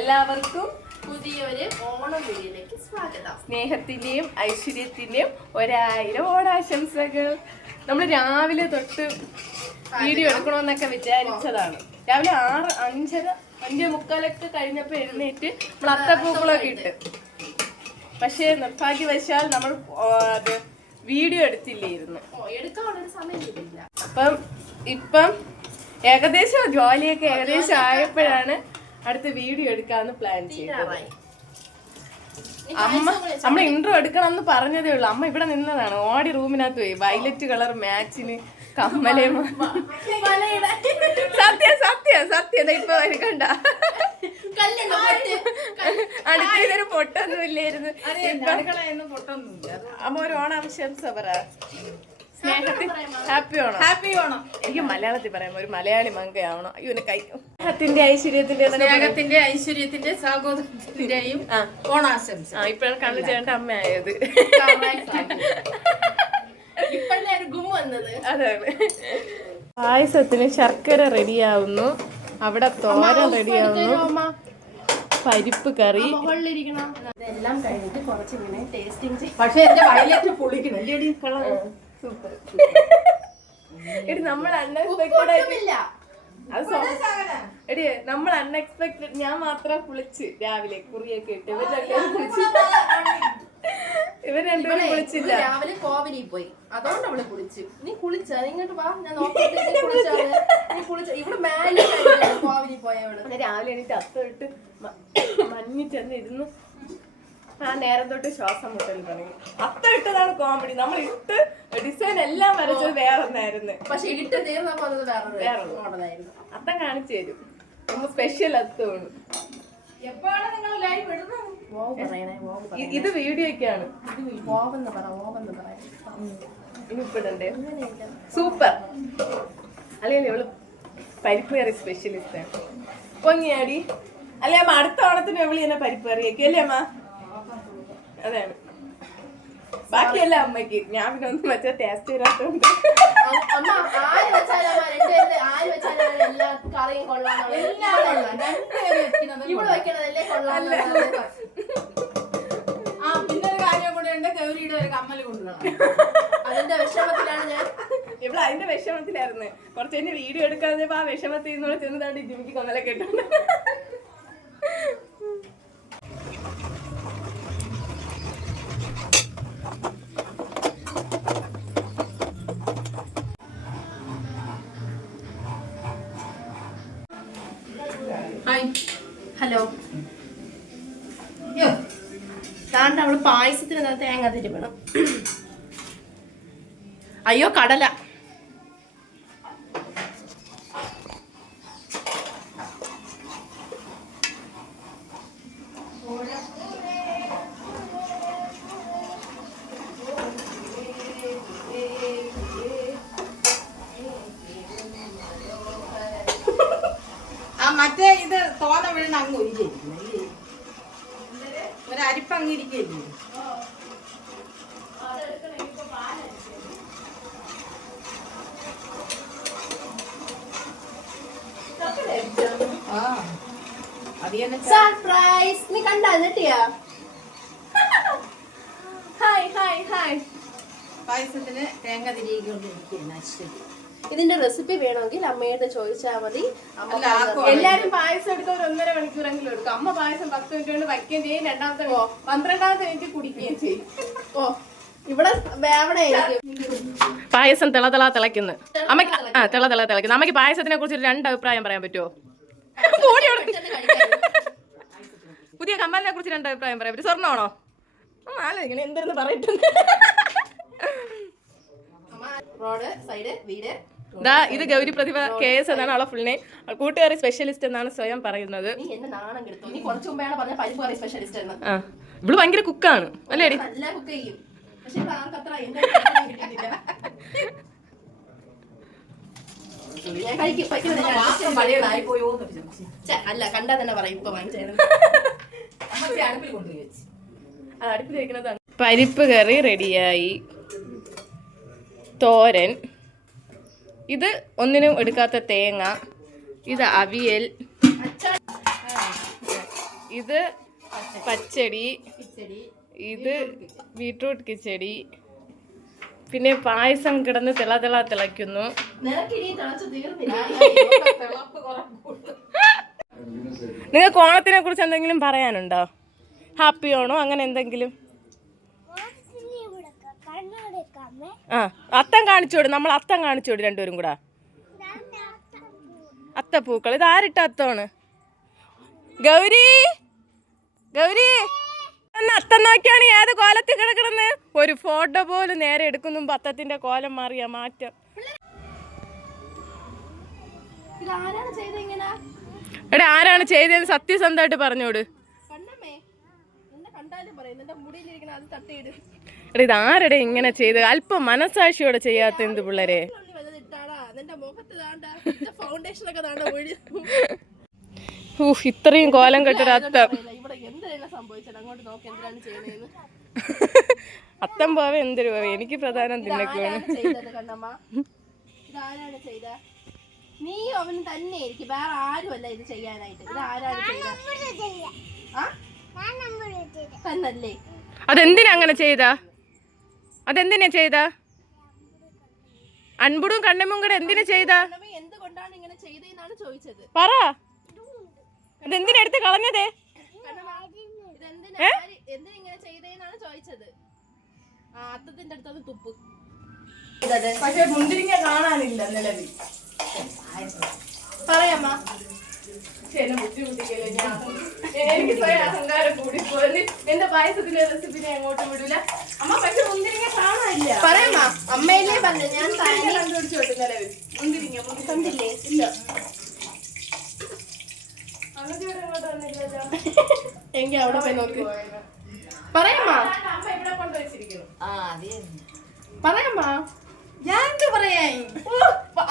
എല്ലാവർക്കും പുതിയൊരു ഓണം വീഡിയോയിലേക്ക് സ്വാഗതം. സ്നേഹത്തിന്റെയും ഐശ്വര്യത്തിന്റെയും ഒരായിരം ഓണാശംസകൾ. നമ്മൾ രാവിലെ തൊട്ട് വീഡിയോ എടുക്കണമെന്നൊക്കെ വിചാരിച്ചതാണ്. രാവിലെ ആറ് അഞ്ചര അഞ്ചേ മുക്കാലൊക്കെ കഴിഞ്ഞപ്പോൾ എഴുന്നേറ്റ് നമ്മൾ അത്തപ്പൂക്കളൊക്കെ ഇട്ട്. പക്ഷേ നിർഭാഗ്യവശാൽ നമ്മൾ അത് വീഡിയോ എടുത്തില്ലായിരുന്നു. അപ്പം ഇപ്പം ഏകദേശം ജോലിയൊക്കെ ഏകദേശം ആയപ്പോഴാണ് അടുത്ത വീഡിയോ എടുക്കാന്ന് പ്ലാൻ ചെയ്തത്. അമ്മ നമ്മൾ ഇൻട്രോ എടുക്കണം എന്ന് പറഞ്ഞതേ ഉള്ളൂ. അമ്മ ഇവിടെ നിന്നതാണ്. ഓടി റൂമിനകത്ത് പോയി. വയലറ്റ് കളർ മാച്ചിന് കമ്മലേ സത്യ സത്യ സത്യത ഇപ്പൊ കണ്ട. അടുത്തൊരു പൊട്ടൊന്നും ഇല്ലായിരുന്നു. അമ്മ ഒരു ഓണാംശംസ പറ. സ്നേഹത്തിൽ ഹാപ്പി ഓണം ഹാപ്പി ഓണം എനിക്ക് മലയാളത്തിൽ പറയാം ഒരു മലയാളി മങ്കയാവണം അയ്യോ എന്നെ കൈ സ്നേഹത്തിന്റെ ഐശ്വര്യത്തിന്റെ സ്നേഹത്തിന്റെ ഐശ്വര്യത്തിന്റെ സഹോദരത്തിന്റെയും ഓണാശംസ. ആ ഇപ്പഴാണ് കണ്ണു ചേട്ടൻ അമ്മയായത് ഇപ്പഴല്ലേ ഒരു ഗും വന്നത്? അതാണ് പായസത്തിന് ശർക്കര റെഡിയാവുന്നു. അവിടെ തോരൻ റെഡിയാവുന്നു. പരിപ്പ് കറി. ഇതെല്ലാം കഴിഞ്ഞിട്ട് കുറച്ച് ടേസ്റ്റിംഗ് പക്ഷേ എന്റെ വയലറ്റ് പൊളിക്കണം. സൂപ്പർ. എടി നമ്മൾ അൺഎക്സ്പെക്ടഡ് എടി നമ്മൾ അൺഎക്സ്പെക്ടഡ് ഞാൻ മാത്രം കുളിച്ച് രാവിലെ കുറിയൊക്കെ ഇട്ട്. ഇവർ രണ്ടുപേരും കുളിച്ച്. ഇവർ രണ്ടുപേരും കുളിച്ചില്ല. രാവിലെ കോവിലിൽ പോയി. അതുകൊണ്ട് അവൾ കുളിച്ചു. നീ കുളിച്ച ഇങ്ങോട്ട് വാ. ഞാൻ നീ കുളിച്ച. ഇവിടെ കോവിലിൽ പോയവൾ രാവിലെ എണീറ്റ് അത്തം ഇട്ട് മഞ്ഞിച്ചെന്ന് മഞ്ഞ് ഇരുന്ന്. ആ നേരം തൊട്ട് ശ്വാസം മുട്ടൽ തുടങ്ങി. അത്ത ഇട്ടതാണ് കോമഡി നമ്മൾ ഇട്ട് ഡിസൈൻ എല്ലാം വരച്ചത് വേറെ ഒന്നായിരുന്നു പക്ഷെ ഇട്ട് തീർന്നപ്പോ അത്. മോഡലായിരുന്നു അത്തം കാണിച്ചു തരും. നമ്മൾ സ്പെഷ്യൽ അത്തമാണ് എപ്പോഴാണ് നിങ്ങൾ ലൈവ് ഇടുന്നത്? വോവ് പറയണേ വോവ് ഇ- ഇത് വീഡിയോ ഒക്കെയാണ്. ഇനി ഇപ്പിടണ്ടേ സൂപ്പർ. അല്ലെങ്കിൽ ഇവൾ പരിപ്പ് കറി സ്പെഷ്യലിസ്റ്റ് ആണ്. പൊങ്ങിയാടി. അല്ലേ അമ്മ അടുത്ത ഓണത്തിന് എവിളി തന്നെ പരിപ്പ് കറിയൊക്കെ അല്ലേ അമ്മ? അതാണ് ബാക്കിയല്ല അമ്മയ്ക്ക്. ഞാൻ പിന്നെ ഒന്നും വെച്ചാൽ ടേസ്റ്റ് വരാത്തോണ്ട് അമ്മ ആര് വെച്ചാലും അമ്മ രണ്ടുപേരുടെ ആര് വെച്ചാലും എല്ലാ കറിയും കൊള്ളാം. ഇവിടെ വെക്കണതല്ലേ കൊള്ളാം. ആ പിന്നെ ഒരു കാര്യം കൂടെ ഉണ്ട്. ഗൗരിയുടെ ഒരു കമ്മൽ കൊണ്ടുവരണം. അതിന്റെ വിഷമത്തിലാണ് ഞാൻ. ഇവിടെ അതിന്റെ വിഷമത്തിലായിരുന്നു. കുറച്ച് കഴിഞ്ഞ് വീഡിയോ എടുക്കാതെ ആ വിഷമത്തിൽ നിന്നോട് ചെന്നതാണ് ജിമിക്ക് കൊന്നലൊക്കെ ഇട്ടുണ്ട്. ഹായ്. ഹലോ. താണ്ട് അവൾ പായസത്തിന് തേങ്ങ തിരുവണം അയ്യോ കടല. മറ്റേ ഇത് തോന വീണ് അങ്ങ് ഒരിക്കുന്നു ഒരു അരിപ്പ് അങ്ങ് സർപ്രൈസ് നീ കണ്ടാ ഹായ് ഹായ് ഹായ് പായസത്തിന് തേങ്ങ തിരികൊണ്ടിരിക്കുന്നു അശ്വതി ഇതിന്റെ റെസിപ്പി വേണമെങ്കിൽ അമ്മയുടെ ചോദിച്ചാൽ മതി. അമ്മ എല്ലാരും പായസം എടുക്കാൻ ഒരു ഒന്നര മണിക്കൂറെങ്കിലും എടുക്കും. അമ്മ പായസം പത്ത് മിനിറ്റ് കൊണ്ട് വയ്ക്കുകയും ചെയ്യും. രണ്ടാമത്തെ പന്ത്രണ്ടാമത്തെ മിനിറ്റ് കുടിക്കുകയും ചെയ്യും. ഓ ഇവിടെ വേവണേ പായസം തിള തിള തിളയ്ക്കുന്നു. അമ്മയ്ക്ക് ആ തിള തിള തിളയ്ക്കുന്നു. അമ്മയ്ക്ക് പായസത്തിനെ കുറിച്ച് ഒരു രണ്ട് അഭിപ്രായം പറയാൻ പറ്റുമോ. പുതിയ കമ്മലിനെ കുറിച്ച് രണ്ട് അഭിപ്രായം പറയാൻ പറ്റും സ്വർണമാണോ? ആലോചിക്കണം. എന്തെന്ന് പറയിട്ടുണ്ട് റോഡ് സൈഡ് വീട്. ദാ ഇത് ഗൗരി പ്രതിഭ കെ എസ് എന്നാണ് അവളെ ഫുൾ നെയിം കൂട്ടുകാരി സ്പെഷ്യലിസ്റ്റ് എന്നാണ് സ്വയം പറയുന്നത്. ഇവൾ ഭയങ്കര കുക്കാണ് അല്ലേടി അല്ല കണ്ടാ തന്നെ പറയും ഇപ്പൊ അടുപ്പിൽ വെക്കുന്നതാണ്. പരിപ്പ് കറി റെഡിയായി തോരൻ. ഇത് ഒന്നിനും എടുക്കാത്ത തേങ്ങ. ഇത് അവിയൽ. ഇത് പച്ചടി. ഇത് ബീട്രൂട്ട് കിച്ചടി. പിന്നെ പായസം കിടന്ന് തിള തിള തിളയ്ക്കുന്നു. നിങ്ങൾക്ക് ഓണത്തിനെ കുറിച്ച് എന്തെങ്കിലും പറയാനുണ്ടോ? ഹാപ്പി ഓണോ? അങ്ങനെ എന്തെങ്കിലും? ആ അത്തം കാണിച്ചോട് നമ്മൾ അത്തം കാണിച്ചോട് രണ്ടുപേരും കൂടാ. അത്തപ്പൂക്കൾ. ഇത് ആരിട്ട അത്തമാണ്? ഗൗരി? ഗൗരി? ഒന്ന് അത്തം നോക്കിയാണ് ഏത് കോലത്തിൽ കിടക്കണെന്ന്. ഒരു ഫോട്ടോ പോലും നേരെ എടുക്കുന്നു അത്തത്തിന്റെ കോലം മാറിയ മാറ്റം. എടാ ആരാണ് ചെയ്തതെന്ന് സത്യസന്ധമായിട്ട് പറഞ്ഞോട് എടാ ഇത് ആരുടെ ഇങ്ങനെ ചെയ്ത്? അല്പം മനസാക്ഷിയോടെ ചെയ്യാത്ത എന്ത് പിള്ളേരെ? ഊഹ് ഇത്രയും കോലം കെട്ടൊരു അത്തം അത്തം പോവെ എന്തൊരു പോവെ എനിക്ക് പ്രധാനം തിന്നക്കാണ് നീ അവന് തന്നെ ആയിരിക്കും വേറെ ആരുമല്ല ഇത് ചെയ്യാനായിട്ട്. ഇത് ആരാണ് തന്നല്ലേ? അതെന്തിനാ അങ്ങനെ ചെയ്ത? അതെന്തിനാ ചെയ്ത? അൻപുടും കണ്ണമ്മും കൂടെ എന്തിനാ ചെയ്ത? എന്തുകൊണ്ടാണ് ഇങ്ങനെ ചോദിച്ചത് പറ. അതെന്തിനാ എടുത്ത് കളഞ്ഞതേ? എന്തിനാ ചോദിച്ചത് ആ അത്തത്തിന്റെ അടുത്തൊന്ന് തുപ്പ് പക്ഷെ മുന്തിരിങ്ങ കാണാനില്ല നിലവിൽ. പറയാമ്മ എന്നെ ബുദ്ധിമുട്ടിക്കല്ലേ ഞാൻ? എനിക്ക് സ്വയം അഹങ്കാരം കൂടിപ്പോയി എന്റെ പായസത്തിന്റെ റെസിപ്പി ഞാൻ അങ്ങോട്ട് വിടൂല. അമ്മ പക്ഷെ മുന്തിരിങ്ങ കാണാനില്ല. പറയാമ്മ അമ്മയിലേ പറഞ്ഞു? ഞാൻ കണ്ടുപിടിച്ചു മുന്തിരിങ്ങ മുന്തിരില്ലേ ഇല്ല. അവിടെ പോയി നോക്ക്. പറയാമ്മ. പറയാമ്മ. ഞാൻ പറയാൻ?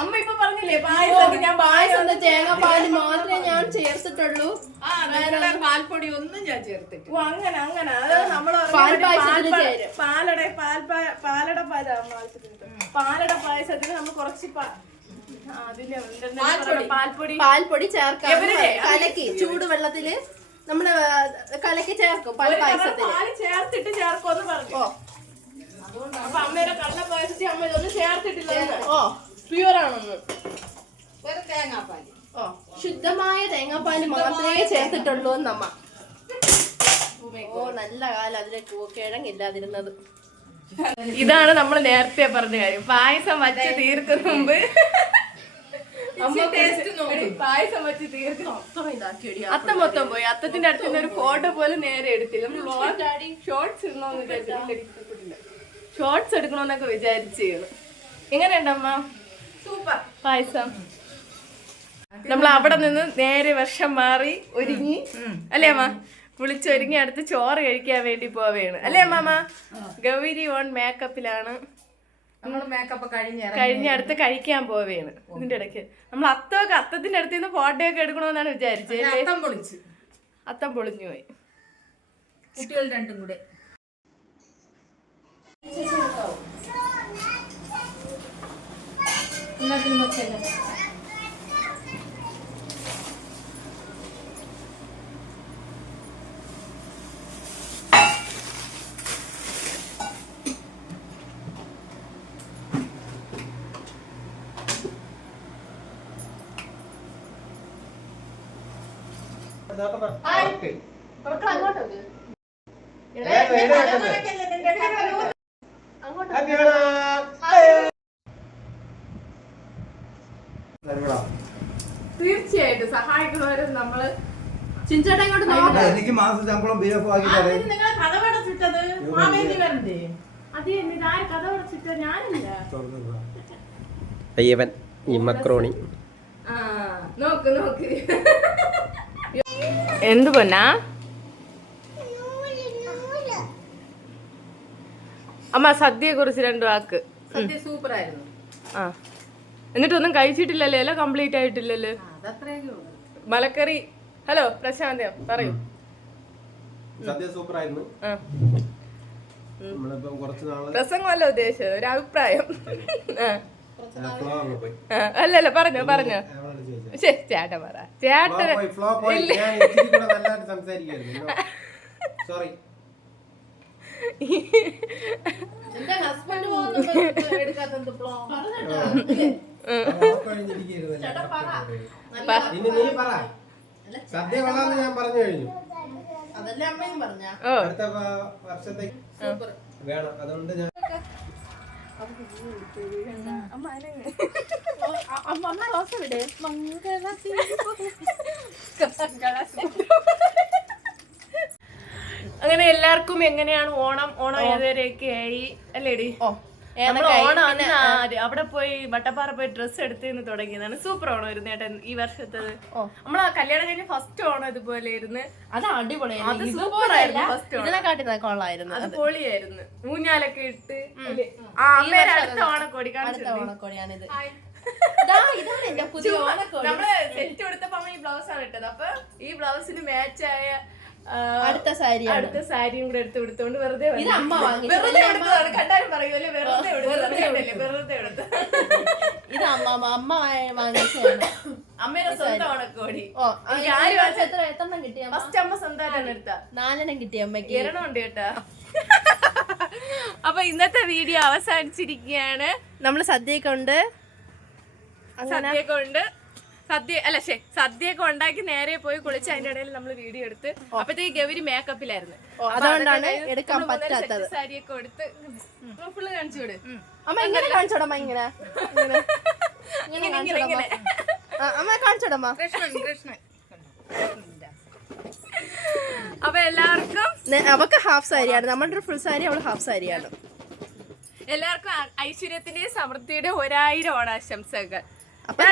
അമ്മ ഇപ്പൊ പറഞ്ഞില്ലേ പായസം ഞാൻ പായസം തേങ്ങ പാൽ മാത്രമേ ഞാൻ ചേർത്തിട്ടുള്ളൂ. പാൽപ്പൊടി ഒന്നും ഞാൻ ചേർത്തിട്ട് ഓ അങ്ങനെ അങ്ങനെ. അത് ചേരും. പാലട പാൽ പാലട പാലട പായസത്തിന് നമ്മൾ കുറച്ച് പാൽപ്പൊടി. പാൽപ്പൊടി. ചേർക്കാം? കലക്കി ചൂടുവെള്ളത്തിൽ നമ്മൾ കലക്കി ചേർക്കും പാൽ പായസത്തിൽ ചേർത്തിട്ട് ചേർക്കുമെന്ന് പറഞ്ഞു. അപ്പൊ അമ്മയുടെ കള്ള പായസത്തിൽ അമ്മ ഇതൊന്നും ചേർത്തിട്ടില്ല. ഓ പ്യുവർ ആണെന്ന്. ഒരു തേങ്ങാപ്പാൽ ഓ ശുദ്ധമായ തേങ്ങാപ്പാൽ മാത്രമേ ചേർത്തിട്ടുള്ളൂ എന്നമ്മ ഓ നല്ല കാലം അതിലെ കിഴങ്ങില്ലാതിരുന്നത്. ഇതാണ് നമ്മൾ നേരത്തെ പറഞ്ഞ കാര്യം. പായസം വച്ച് തീർക്കുന്ന മുമ്പ്. പായസം വെച്ച് തീർക്കും. അത്ത മൊത്തം പോയി. അത്തത്തിന്റെ അടുത്തുനിന്ന് ഒരു ഫോട്ടോ പോലും നേരെ എടുത്തില്ല. ഷോർട്സ് ഇടണോന്ന് വിചാരിച്ചില്ല ഷോർട്സ് എടുക്കണോന്നൊക്കെ വിചാരിച്ചു. എങ്ങനെയുണ്ടമ്മ? സൂപ്പർ പായസം. നമ്മൾ അവിടെ നിന്ന് നേരെ വർഷം മാറി ഒരുങ്ങി. അല്ലേ അമ്മ? കുളിച്ചൊരുങ്ങി അടുത്ത് ചോറ് കഴിക്കാൻ വേണ്ടി പോവുകയാണ് അല്ലേ അമ്മ ഗൗരി ഓൺ മേക്കപ്പിലാണ്. നമ്മൾ മേക്കപ്പ് കഴിഞ്ഞ് അടുത്ത് കഴിക്കാൻ പോവുകയാണ് ഇതിന്റെ ഇടയ്ക്ക്. നമ്മൾ അത്തൊക്കെ അത്തത്തിന്റെ അടുത്ത് നിന്ന് ഫോട്ടോ ഒക്കെ എടുക്കണമെന്നാണ് വിചാരിച്ചത് അത്തം പൊളിച്ച്. അത്തം പൊളിഞ്ഞു പോയി. കുട്ടികൾ രണ്ടും കൂടെ. എല്ലാത്തിനും വെച്ചല്ലേ അങ്ങോട്ട് വെക്ക്. തീർച്ചയായിട്ടും. സഹായിക്കുന്നവരും നമ്മൾ ചിഞ്ചേട്ടാ ഇങ്ങോട്ട് നോക്ക്. എനിക്ക് മാസം ശമ്പളം എഫ് ആക്കി തരേ. നിങ്ങൾ കഥ പടച്ചിട്ടത് മാവേലി വരണ്ടേ അതേ ഇതാര് കഥ കുറച്ചിട്ട ഞാനില്ല. അയ്യവൻ ഈ മക്രോണി. ആ നോക്ക് നോക്ക്. എന്ത് പൊന്നാ? അമ്മ സദ്യയെ കുറിച്ച് രണ്ടു വാക്ക്. സദ്യ സൂപ്പർ ആയിരുന്നു ആ. എന്നിട്ടൊന്നും കഴിച്ചിട്ടില്ലല്ലേ? എല്ലാം കംപ്ലീറ്റ് ആയിട്ടില്ലല്ലേ? അതത്രയൊക്കെ മലക്കറി. ഹലോ പ്രശാന്ത പറയൂ. സദ്യ സൂപ്പർ ആയിരുന്നു പ്രസംഗമല്ല ഉദ്ദേശിച്ചത് ഒരു അഭിപ്രായം. അല്ലല്ല പറഞ്ഞോ പറഞ്ഞോ. ചേട്ട പറ. ചേട്ടൻ എന്റെ ഹസ്ബൻഡ് സദ്യ കൊള്ളാന്ന് ഞാൻ പറഞ്ഞു കഴിഞ്ഞു. അതല്ലേ അമ്മയും പറഞ്ഞ. അടുത്ത വർഷത്തേക്ക് വേണം. അതുകൊണ്ട് ഞാൻ അമ്മ അങ്ങനെ എല്ലാവർക്കും എങ്ങനെയാണ് ഓണം? ഓണം ഏതുവരെയൊക്കെ ആയി? അല്ലേടി? ഓ. അവിടെ പോയി വട്ടപ്പാറ പോയി ഡ്രസ്സ് എടുത്തിരുന്ന് തുടങ്ങിയതാണ്. സൂപ്പർ ഓണം ഇരുന്ന് ഏട്ടൻ ഈ വർഷത്തത്. നമ്മളെ കല്യാണം കഴിഞ്ഞ ഫസ്റ്റ് ഓണം ഇതുപോലെ ഇരുന്ന് അത് അടിപൊളിയായിരുന്നു. അത് super ആയിരുന്നു first ഓണം. ഇതിനെക്കാട്ടി കൊള്ളായിരുന്നു അത് പൊളിയായിരുന്നു. ഊഞ്ഞാലൊക്കെ ഇട്ട്? ആ അമ്മേരെ അടുത്ത ഓണക്കോടി അടുത്ത ഓണക്കോടിയാണിത്. നമ്മൾ സെറ്റ് കൊടുത്തപ്പോ അമ്മ ഈ ബ്ലൗസ് ആണ് ഇട്ടത്. അപ്പൊ ഈ ബ്ലൗസിന് മാച്ചായ അടുത്ത സാരി അടുത്ത സാരിയും കൂടെ എടുത്ത് എടുത്തോണ്ട് വെറുതെ. ഇത് അമ്മ. വെറുതെ എടുത്തതാണ് കണ്ടാലും പറയുമല്ലോ വെറുതെ വെറുതെ വെറുതെ എടുത്ത്. ഇത് അമ്മ അമ്മ- വാങ്ങിച്ചതാണ് സ്വന്തമാണ് എത്ര എത്രണ്ണം കിട്ടിയ അമ്മ? ഫസ്റ്റ് അമ്മ സ്വന്തമായിട്ടാണ് എടുത്ത നാലെണ്ണം കിട്ടിയ അമ്മയ്ക്ക്. കേട്ടാ. അപ്പൊ ഇന്നത്തെ വീഡിയോ അവസാനിച്ചിരിക്കുകയാണ്. സദ്യയൊക്കെ ഉണ്ട്. സദ്യയൊക്കെ ഉണ്ട്. സദ്യ അല്ല ശേ സദ്യയൊക്കെ ഉണ്ടാക്കി നേരെ പോയി കുളിച്ച് അതിന്റെ ഇടയിൽ നമ്മൾ വീഡിയോ എടുത്ത് അപ്പത്തേക്ക് ഗൗരി മേക്കപ്പിലായിരുന്നു അതുകൊണ്ടാണ് എടുക്കാൻ പറ്റാത്തത്. സാരിയൊക്കെ എടുത്ത് ഫുള്ള് കാണിച്ചു വിട്. അമ്മ ഇങ്ങനെ കാണിച്ചോടമ്മ ഇങ്ങനെ? ഇങ്ങനെ. ഇങ്ങനെ അമ്മ? കാണിച്ചോടമ്മ കൃഷ്ണൻ കൃഷ്ണൻ. അപ്പൊ എല്ലാവർക്കും അവക്ക് ഹാഫ് സാരിയാണ്. നമ്മളുടെ ഫുൾ സാരി അവൾ ഹാഫ് സാരിയാണ്. എല്ലാവർക്കും ഐശ്വര്യത്തിന്റെയും സമൃദ്ധിയുടെ ഒരായിരം ഓണാശംസകൾ. അപ്പൊ